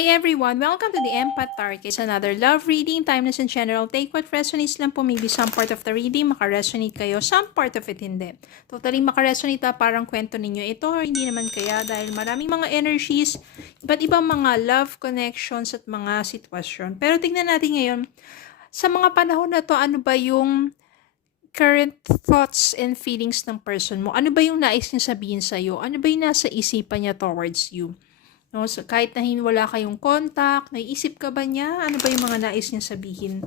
Hi everyone! Welcome to the Empath Tarot. It's another love reading, timeless and general. Take what resonates lang po. Maybe some part of the reading makaresonate kayo, some part of it hindi. Totally makaresonate parang kwento ninyo ito or hindi naman kaya dahil maraming mga energies, iba't ibang mga love connections at mga sitwasyon. Pero tingnan natin ngayon, sa mga panahon na to, ano ba yung current thoughts and feelings ng person mo? Ano ba yung nais niya sabihin sa'yo? Ano ba yung nasa isipan niya towards you? No, so kahit na wala kayong contact, naiisip ka ba niya? Ano ba yung mga nais niya sabihin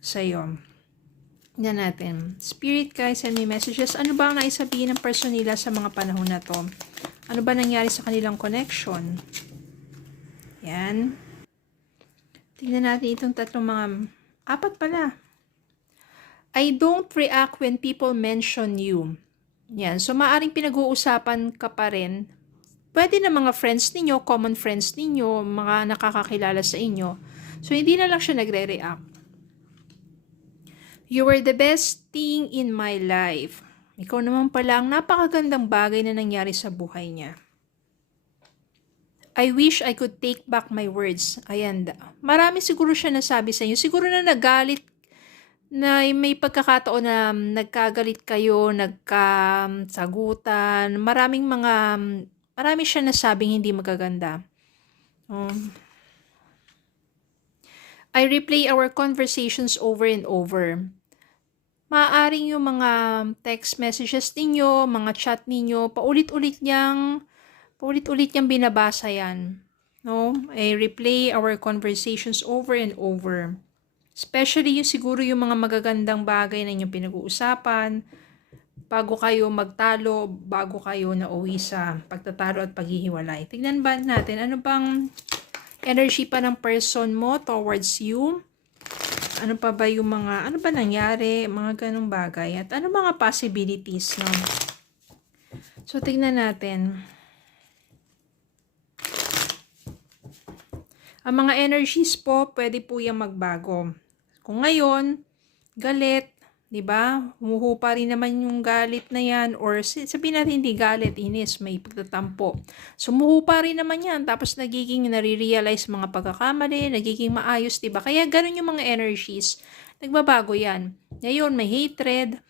sa'yo? Tingnan natin. Spirit guys, send me messages. Ano ba ang nais sabihin ng person nila sa mga panahon na to? Ano ba nangyari sa kanilang connection? Yan. Tingnan natin itong tatlong apat pala. I don't react when people mention you. Yan. So, maaring pinag-uusapan ka pa rin. Pwede na mga friends ninyo, common friends ninyo, mga nakakakilala sa inyo. So, hindi na lang siya nagre-react. You were the best thing in my life. Ikaw naman pala ang napakagandang bagay na nangyari sa buhay niya. I wish I could take back my words. Ayan. Marami siguro siya nasabi sa inyo. Siguro na nagalit, na may pagkakataon na nagkagalit kayo, nagkasagutan, marami siya nasabing hindi magaganda. I replay our conversations over and over. Maaaring yung mga text messages ninyo, mga chat ninyo, paulit-ulit niyang binabasa yan. No? I replay our conversations over and over. Especially yung siguro yung mga magagandang bagay na inyong pinag-uusapan, bago kayo magtalo, bago kayo nauwi sa pagtatalo at paghihiwalay. Tignan ba natin, ano bang energy pa ng person mo towards you? Ano pa ba yung ano ba nangyari? Mga ganong bagay. At ano mga possibilities, no? So, tignan natin. Ang mga energies po, pwede po yung magbago. Kung ngayon, galit, diba? Humuhupa rin naman yung galit na yan. Or sabihin natin hindi galit, inis, may pagtatampo. So, humuhupa rin naman yan. Tapos nagiging nare-realize mga pagkakamali, nagiging maayos, diba? Kaya ganun yung mga energies. Nagbabago yan. Ngayon, may hatred.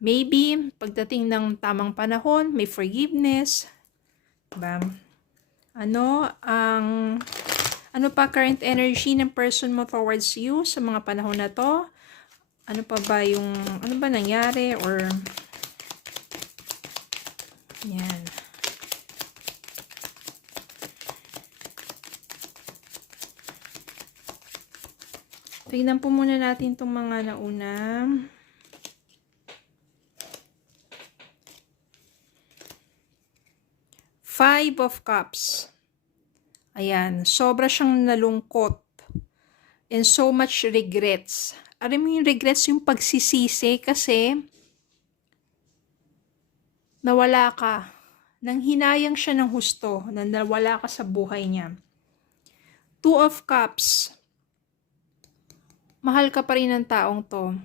Maybe, pagdating ng tamang panahon, may forgiveness. Diba? Ano pa current energy ng person mo towards you sa mga panahon na to? Ano ba nangyari or yan. Tignan po muna natin itong mga nauna. Five of Cups. Ayan, sobra siyang nalungkot and so much regrets. Alam mo yung regrets, yung pagsisisi kasi nawala ka. Nang hinayang siya ng husto na nawala ka sa buhay niya. Two of Cups. Mahal ka pa rin ng taong to.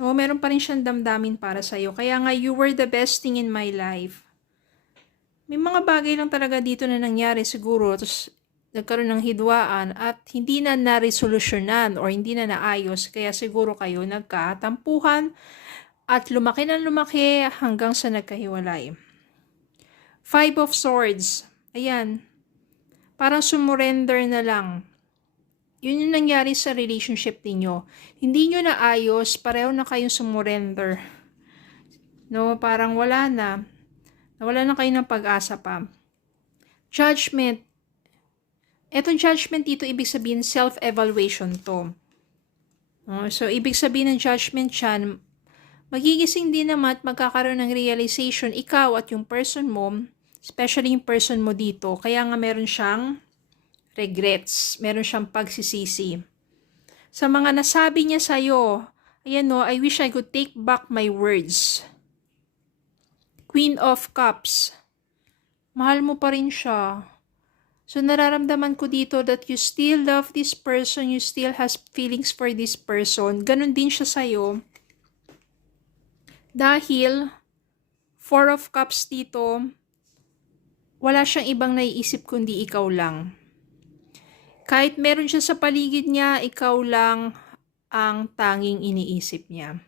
Meron pa rin siyang damdamin para sa'yo. Kaya nga, you were the best thing in my life. May mga bagay lang talaga dito na nangyari siguro, tapos nagkaroon ng hidwaan at hindi na naresolusyonan or hindi na naayos, kaya siguro kayo nagkatampuhan at lumaki ng lumaki hanggang sa nagkahiwalay. Five of Swords. Ayan. Parang sumurrender na lang. Yun yung nangyari sa relationship ninyo. Hindi nyo naayos, pareho na kayong sumurrender. No, parang wala na. Nawala na kayo ng pag-asa pa. Judgment. Etong judgment dito, ibig sabihin self-evaluation to. So, ibig sabihin ng judgment yan, magigising din naman at magkakaroon ng realization, ikaw at yung person mo, especially yung person mo dito, kaya nga meron siyang regrets, meron siyang pagsisisi. Sa mga nasabi niya sa'yo, ayan no, I wish I could take back my words. Queen of Cups. Mahal mo pa rin siya. So, nararamdaman ko dito that you still love this person, you still has feelings for this person. Ganon din siya sa'yo. Dahil, Four of Cups dito, wala siyang ibang naiisip kundi ikaw lang. Kahit meron siya sa paligid niya, ikaw lang ang tanging iniisip niya.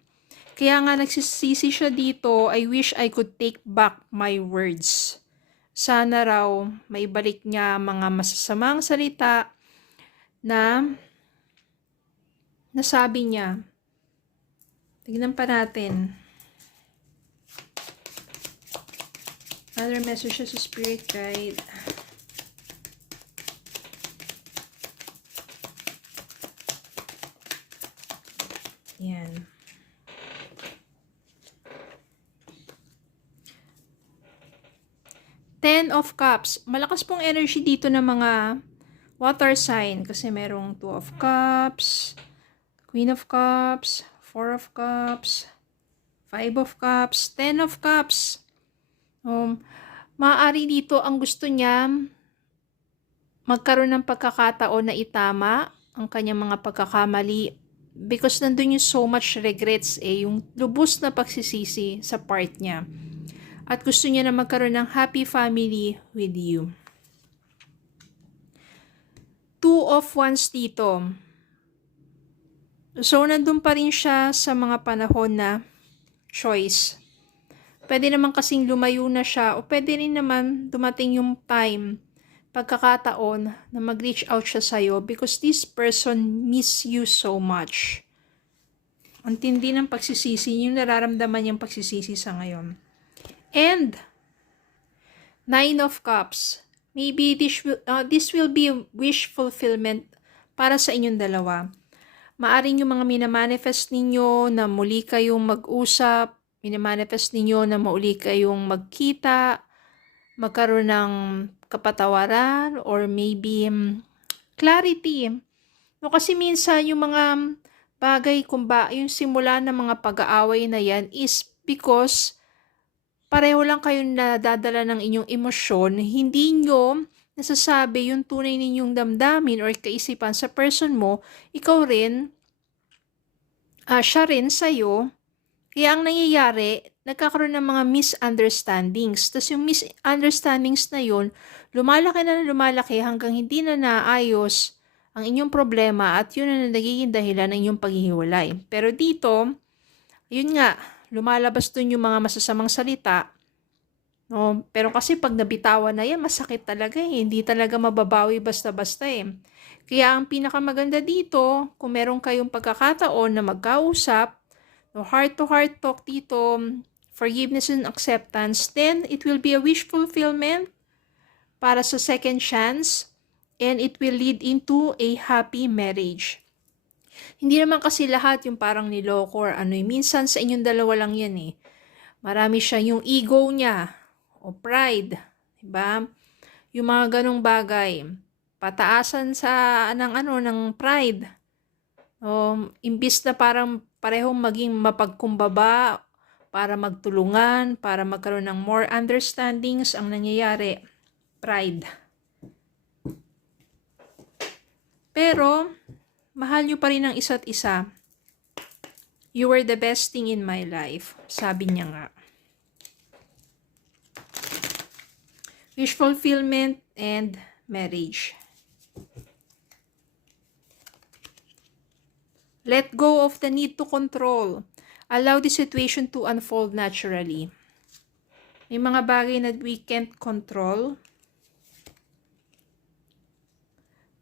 Kaya nga nagsisisi siya dito, I wish I could take back my words. Sana raw maibalik niya mga masasamang salita na nasabi niya. Tignan pa natin. Other messages sa Spirit Guide. Yan. Ten of Cups. Malakas pong energy dito ng mga water sign. Kasi merong 2 of Cups, Queen of Cups, 4 of Cups, 5 of Cups, 10 of Cups. Maaari dito ang gusto niya magkaroon ng pagkakataon na itama ang kanyang mga pagkakamali because nandun yung so much regrets yung lubos na pagsisisi sa part niya. At gusto niya na magkaroon ng happy family with you. 2 of Wands dito. So, nandun pa rin siya sa mga panahon na choice. Pwede naman kasing lumayo na siya o pwede rin naman dumating yung time, pagkakataon na mag-reach out siya sa'yo because this person miss you so much. Ang tindi ng pagsisisi, yung nararamdaman niyang pagsisisi sa ngayon. And 9 of Cups. Maybe this will be wish fulfillment para sa inyong dalawa. Maaring yung mga minamanifest ninyo na muli kayong mag-usap, minamanifest ninyo na muli kayong magkita, magkaroon ng kapatawaran, or maybe clarity. No, kasi minsan yung mga bagay, yung simula ng mga pag-aaway na yan is because pareho lang kayong nadadala ng inyong emosyon, hindi nyo nasasabi yung tunay ninyong damdamin or kaisipan sa person mo, ikaw rin, siya rin sa'yo. Kaya ang nangyayari, nagkakaroon ng mga misunderstandings. Tapos yung misunderstandings na yun, lumalaki hanggang hindi na naayos ang inyong problema at yun na nagiging dahilan ng inyong paghihiwalay. Pero dito, yun nga, lumalabas dun yung mga masasamang salita. No? Pero kasi pag nabitawan na yan, masakit talaga Hindi talaga mababawi basta-basta Kaya ang pinakamaganda dito, kung meron kayong pagkakataon na magkausap, no, heart-to-heart talk dito, forgiveness and acceptance, then it will be a wish fulfillment para sa second chance and it will lead into a happy marriage. Hindi naman kasi lahat yung parang niloko or minsan sa inyong dalawa lang yan Marami siya yung ego niya o pride, diba? Yung mga ganong bagay, pataasan sa ng pride. Imbis na parang parehong maging mapagkumbaba para magtulungan, para magkaroon ng more understandings, ang nangyayari, pride. Pero, mahal nyo pa rin ang isa't isa. You were the best thing in my life. Sabi niya nga. Wish fulfillment and marriage. Let go of the need to control. Allow the situation to unfold naturally. May mga bagay na we can't control.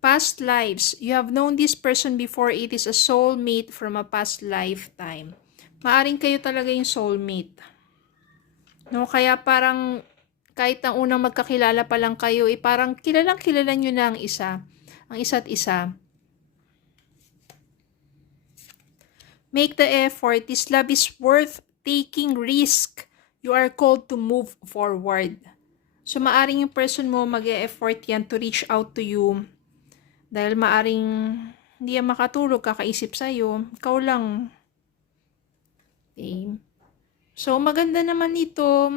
Past lives. You have known this person before. It is a soulmate from a past lifetime. Maaring kayo talaga yung soulmate. No, kaya parang kahit ang unang magkakilala pa lang kayo, parang kilalang kilala nyo na ang isa't isa. Make the effort. This love is worth taking risk. You are called to move forward. So, maaring yung person mo mag-e-effort yan to reach out to you. Dahil maaring hindi yan makatulog, kakaisip sa'yo. Ikaw lang. Okay. So, maganda naman ito.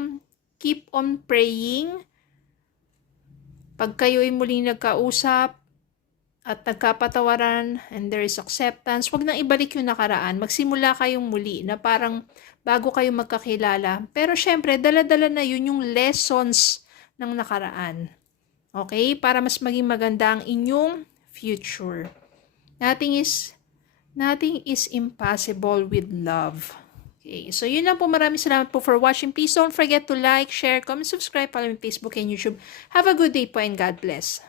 Keep on praying. Pag kayo'y muling nagkausap at nagkapatawaran and there is acceptance, wag nang ibalik yung nakaraan. Magsimula kayong muli na parang bago kayo magkakilala. Pero syempre, dala-dala na yun yung lessons ng nakaraan. Okay? Para mas maging maganda ang inyong future. Nothing is impossible with love. Okay, so yun lang po. Maraming salamat po for watching. Please don't forget to like, share, comment, subscribe, follow me on Facebook and YouTube. Have a good day po and God bless.